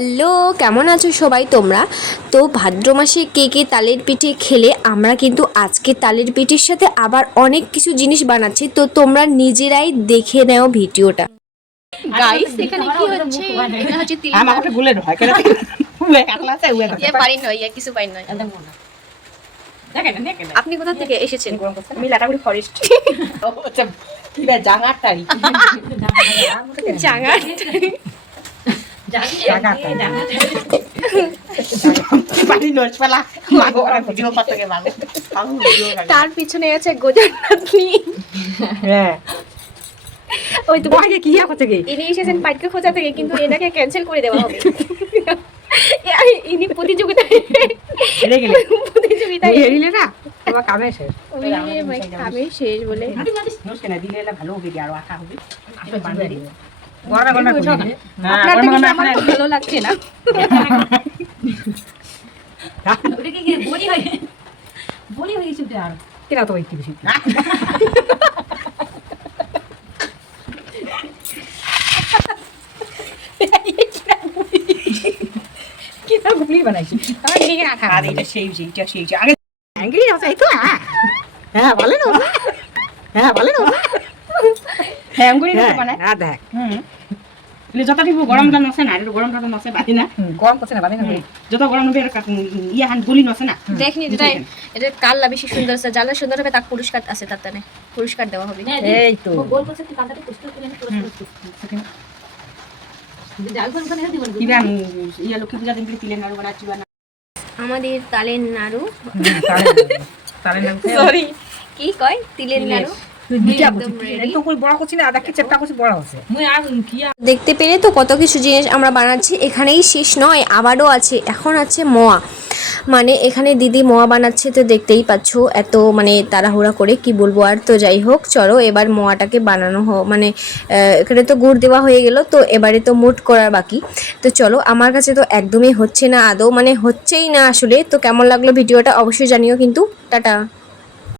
Hello, কেমন আছো সবাই তোমরা? তো ভাদ্র মাসে কে কে তালের পিঠে খেলে? আমরা কিন্তু আজকে তালের পিঠের সাথে আবার অনেক কিছু জিনিস বানাচ্ছি, তো তোমরা নিজেরাই দেখে নাও ভিডিওটা। গাইস এখানে কি হচ্ছে? এটা হচ্ছে তিল। আমাকে গুলে নয় কেন উয়ে কাটলা আছে উয়ে ইয়ে পারি নয়, ইয়ে কিছু পারি নয়। দেখেন দেখেন আপনি কোথা থেকে এসেছেন? আমি লাটাগুড়ি ফরেস্ট আচ্ছা কি বে জাঙ্গাটারি জাঙ্গার। পানি নয় ফেলা লাগো আর ভিডিও করতে গে ভালো তার পিছনে আছে গোজার নাতনি। হ্যাঁ ওই তো আগে কি করতে গে ইনি এসেছেন পাইটকে খোঁজা থেকে, কিন্তু এনাকে ক্যান্সেল করে দেওয়া হবে। ইনি প্রতিযোগিতায় প্রতিযোগিতায় হেরিলে না তোমার কামে শেষ খাবে শেষ বলে। কেন দিলে ভালো হবে আর আশা হবে গড়া গড়া করে আপনার থেকে তো আমার ভালো লাগছে না। কিনা তো একটু বেশি কিনা গুলি বানাইছি আমার দিকে রাখা আর এটা সেই আগে অ্যাঙ্গেলি আছে এই তো হ্যাঁ বলে না হ্যাঁ বলে না হ্যাঁ অ্যাঙ্গেলি বানায় না দেখ এলে যত দিব গরমটা নছে না এটা গরমটা তো নছে বাদি না গরম করছে না বাদি না যত গরম হবে এর ইয়া হান গুলি নছে না দেখনি এটা কাল্লা বেশি সুন্দর আছে, জানলা সুন্দর হবে, তাকে পুরস্কার আছে, তার তানে পুরস্কার দেওয়া হবে। এই তো গোল করছে কি কান্দাতে পুরস্কার করে পুরস্কার কিবা ইয়া লক্ষ্মী পূজা দিন তিলে নাড়ু বানাচ্ছি না আমাদের তালের নাড়ু, তারে নাম সরি কি কয় তিলের নাড়ু একদম ready। তো কই বড় করছি না আদা কি চেপটা করছি বড় আছে মুই আর কি দেখতে পেরে তো কত কিছু জিনিস আমরা বানাচ্ছি। এখানেই শেষ নয়, আবারও আছে, এখন আছে মোয়া। মানে এখানে দিদি মোয়া বানাচ্ছে, তো দেখতেই পাচ্ছ এত মানে তাড়াহুড়া করে, কি বলবো আর। তো যাই হোক, চলো এবার মোয়াটাকে বানানো মানে এখানে তো গুড় দেওয়া হয়ে গেল, তো এবারে তো মুট করার বাকি। তো চলো, আমার কাছে তো একদমই হচ্ছে না, আদৌ মানে হচ্ছেই না আসলে। তো কেমন লাগলো ভিডিওটা অবশ্যই জানিও কিন্তু। টাটা।